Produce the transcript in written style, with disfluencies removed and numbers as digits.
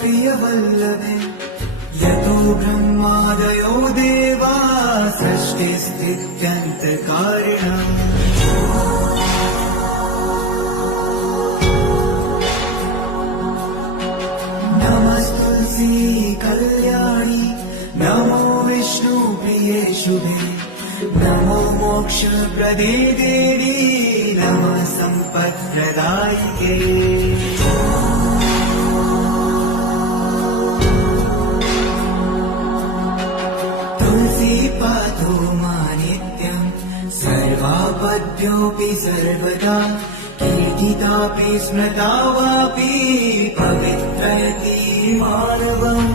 प्रियवल्लभे यतो ब्रह्मादयो देवा सृष्टिस्थित्यन्तकारिणः नमस्तुलसी कल्याणी नमो विष्णुप्रिये शुभे नमो मोक्षप्रदे देवी नमः सम्पत्प्रदायिके तुलसी पातो मा नित्यं सर्वापद्योऽपि सर्वदा कीर्तितापि स्मृता वापि पवित्रयति मानवम्